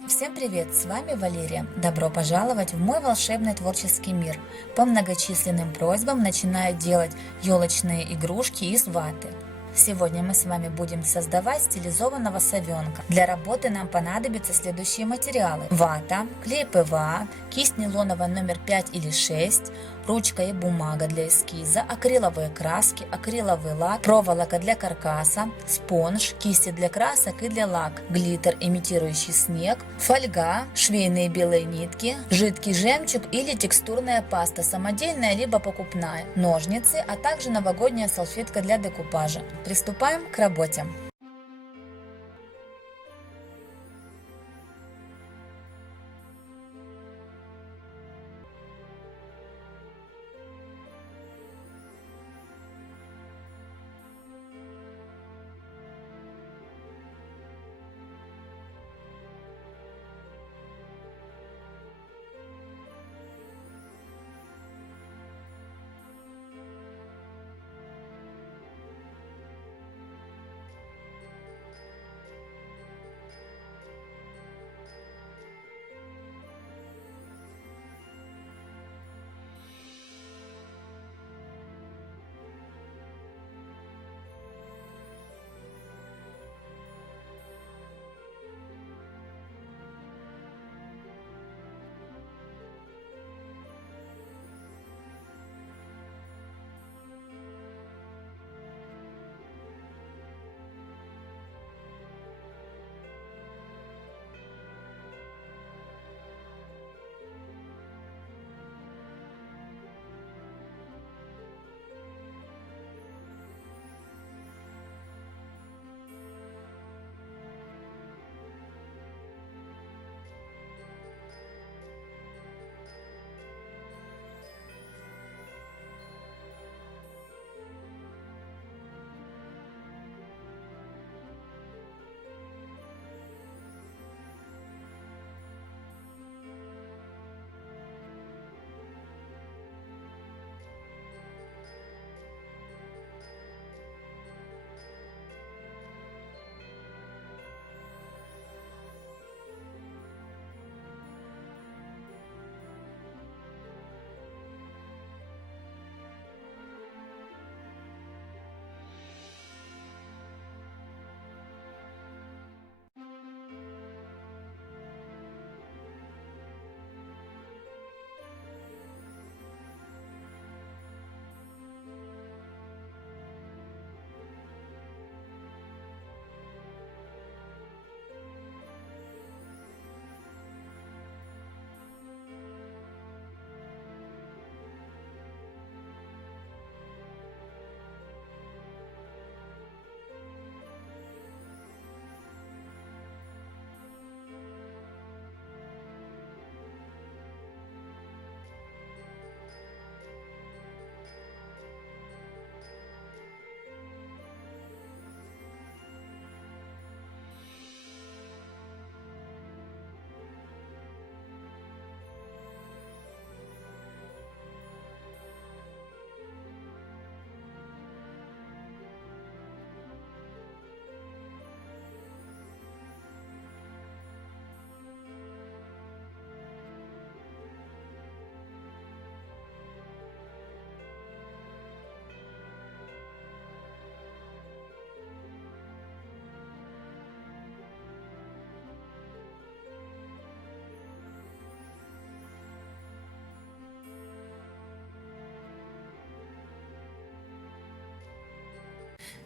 Всем привет, с вами Валерия. Добро пожаловать в мой волшебный творческий мир. По многочисленным просьбам начинаю делать елочные игрушки из ваты. Сегодня мы с вами будем создавать стилизованного совенка. Для работы нам понадобятся следующие материалы. Вата, клей ПВА, кисть нейлоновая номер 5 или 6, ручка и бумага для эскиза, акриловые краски, акриловый лак, проволока для каркаса, спонж, кисти для красок и для лак, глиттер, имитирующий снег, фольга, швейные белые нитки, жидкий жемчуг или текстурная паста, самодельная либо покупная, ножницы, а также новогодняя салфетка для декупажа. Приступаем к работе.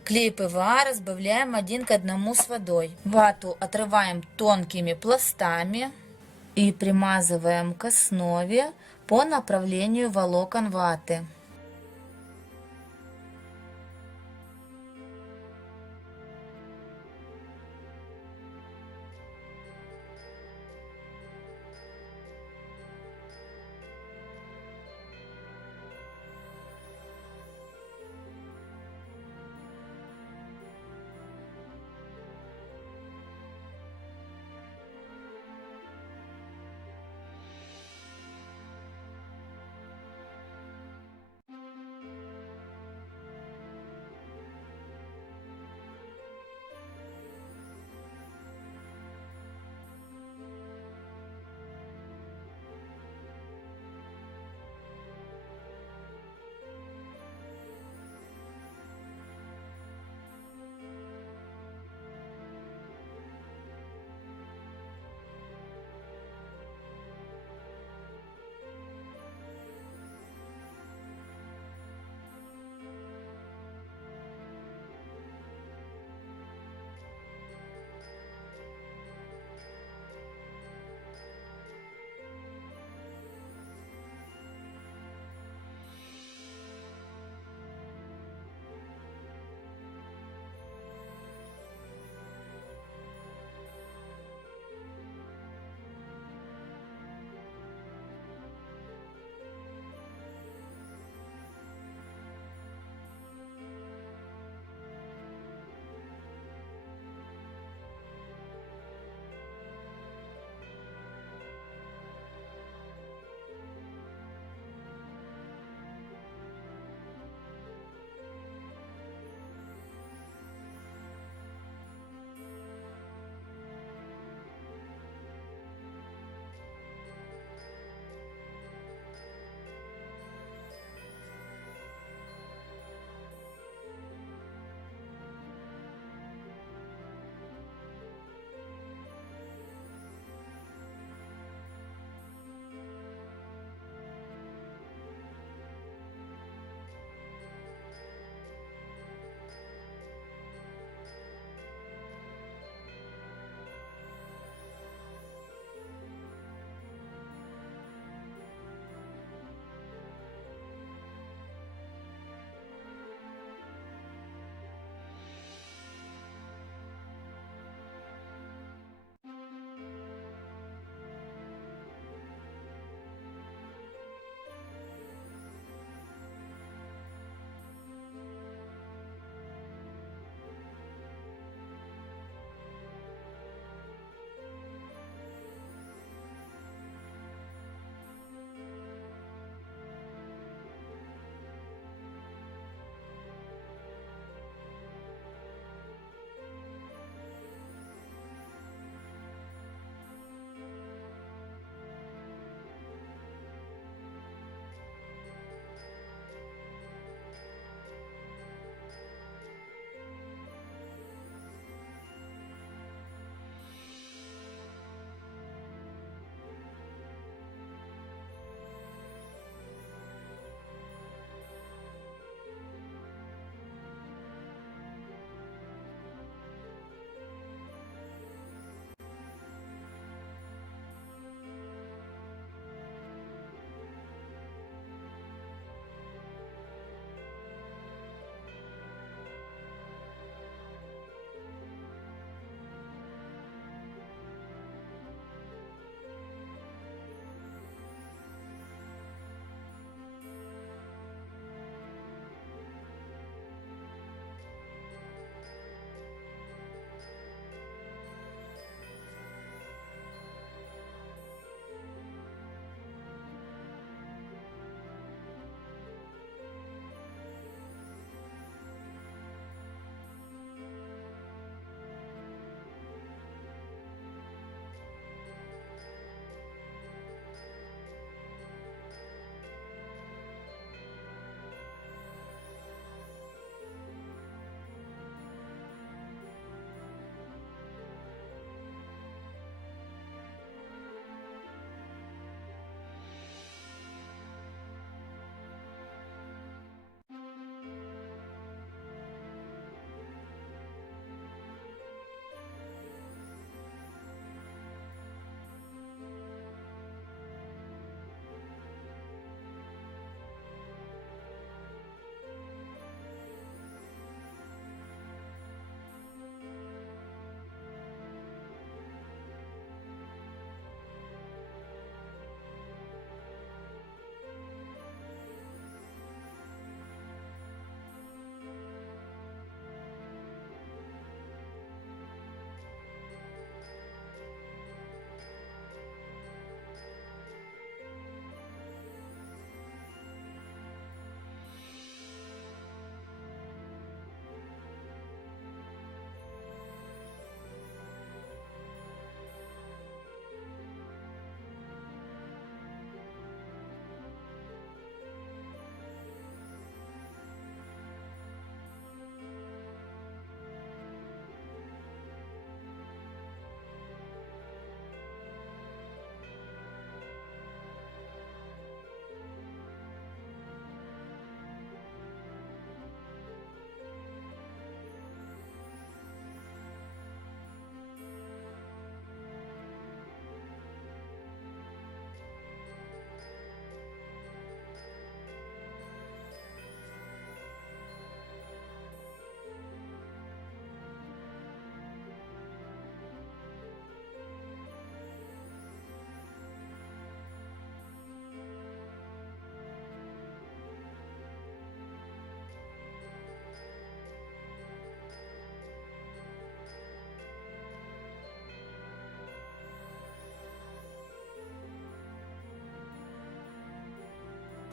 Клей ПВА разбавляем 1 к 1 с водой. Вату отрываем тонкими пластами и примазываем к основе по направлению волокон ваты.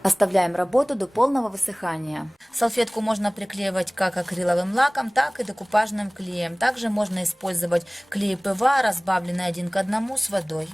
Оставляем работу до полного высыхания. Салфетку можно приклеивать как акриловым лаком, так и декупажным клеем. Также можно использовать клей ПВА, разбавленный 1 к 1 с водой.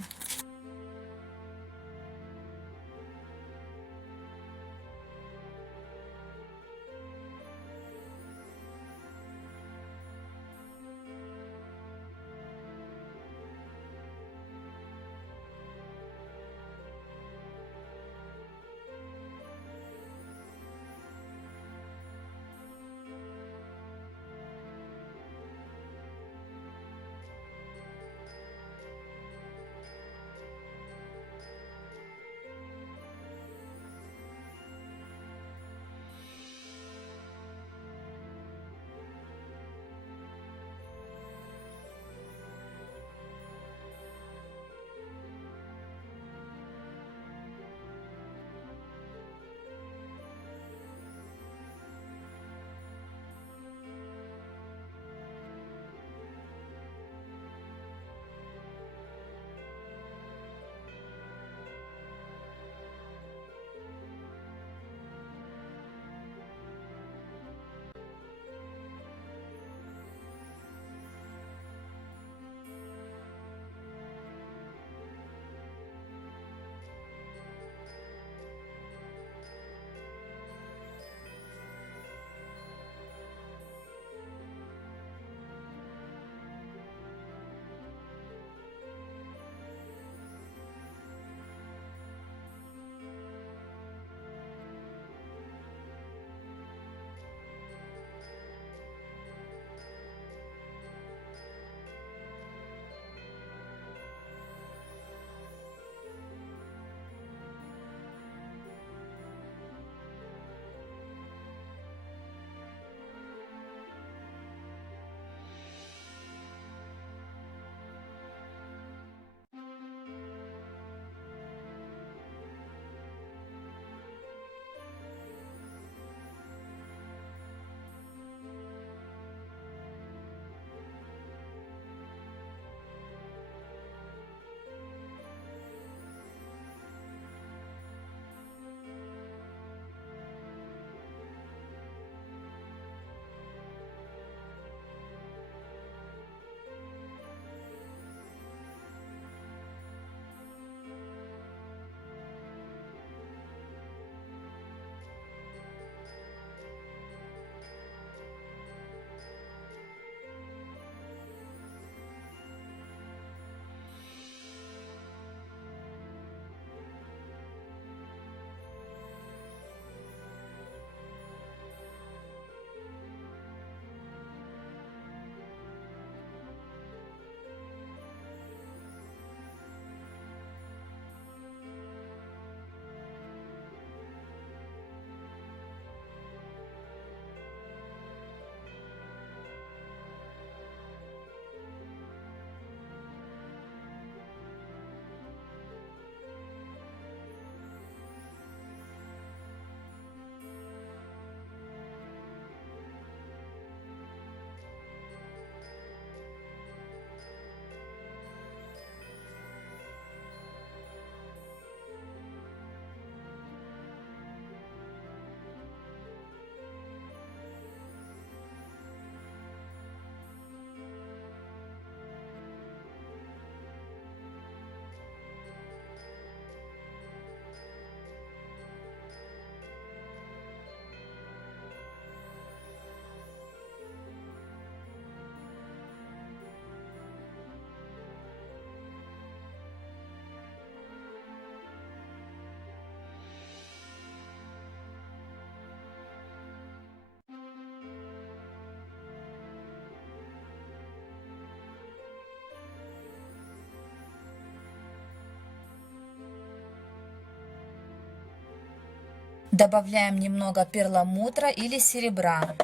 Добавляем немного перламутра или серебра.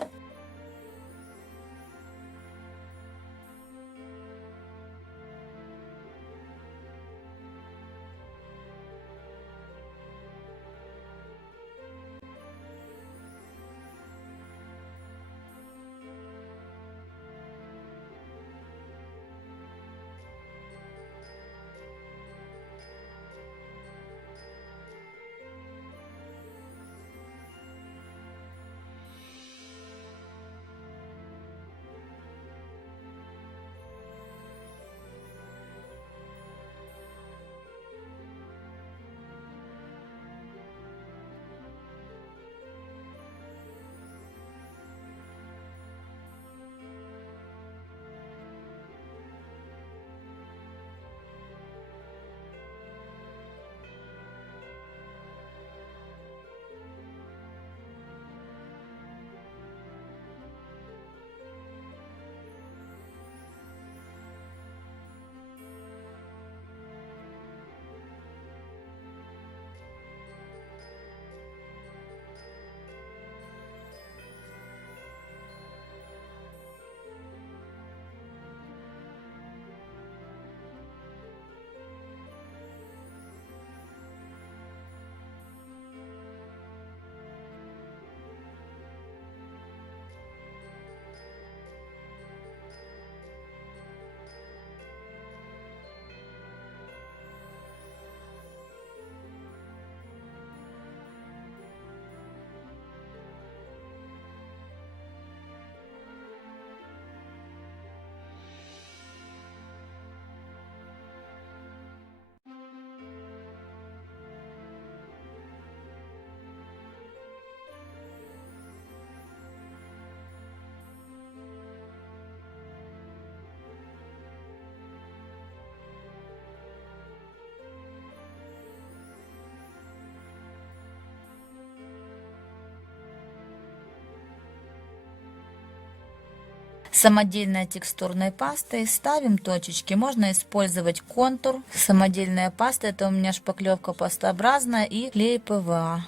самодельной текстурной пастой ставим точечки. Можно использовать контур. Самодельная паста — это у меня шпаклевка пастообразная и клей ПВА.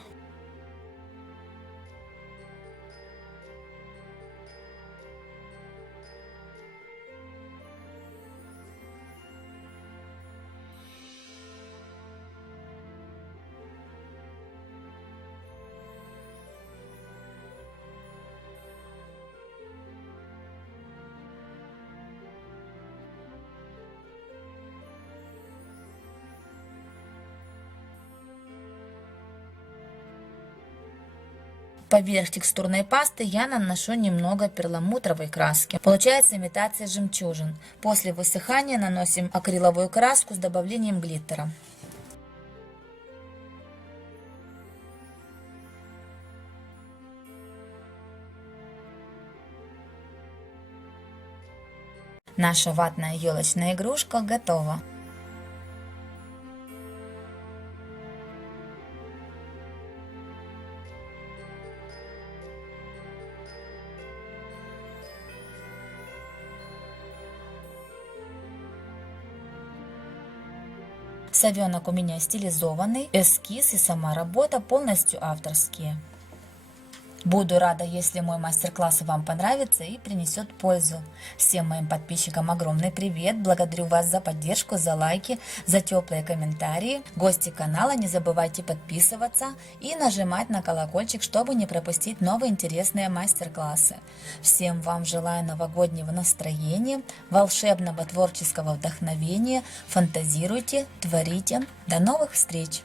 Поверх текстурной пасты я наношу немного перламутровой краски. Получается имитация жемчужин. После высыхания наносим акриловую краску с добавлением глиттера. Наша ватная елочная игрушка готова. Совенок у меня стилизованный, эскиз и сама работа полностью авторские. Буду рада, если мой мастер-класс вам понравится и принесет пользу. Всем моим подписчикам огромный привет. Благодарю вас за поддержку, за лайки, за теплые комментарии. Гости канала, не забывайте подписываться и нажимать на колокольчик, чтобы не пропустить новые интересные мастер-классы. Всем вам желаю новогоднего настроения, волшебного творческого вдохновения. Фантазируйте, творите. До новых встреч!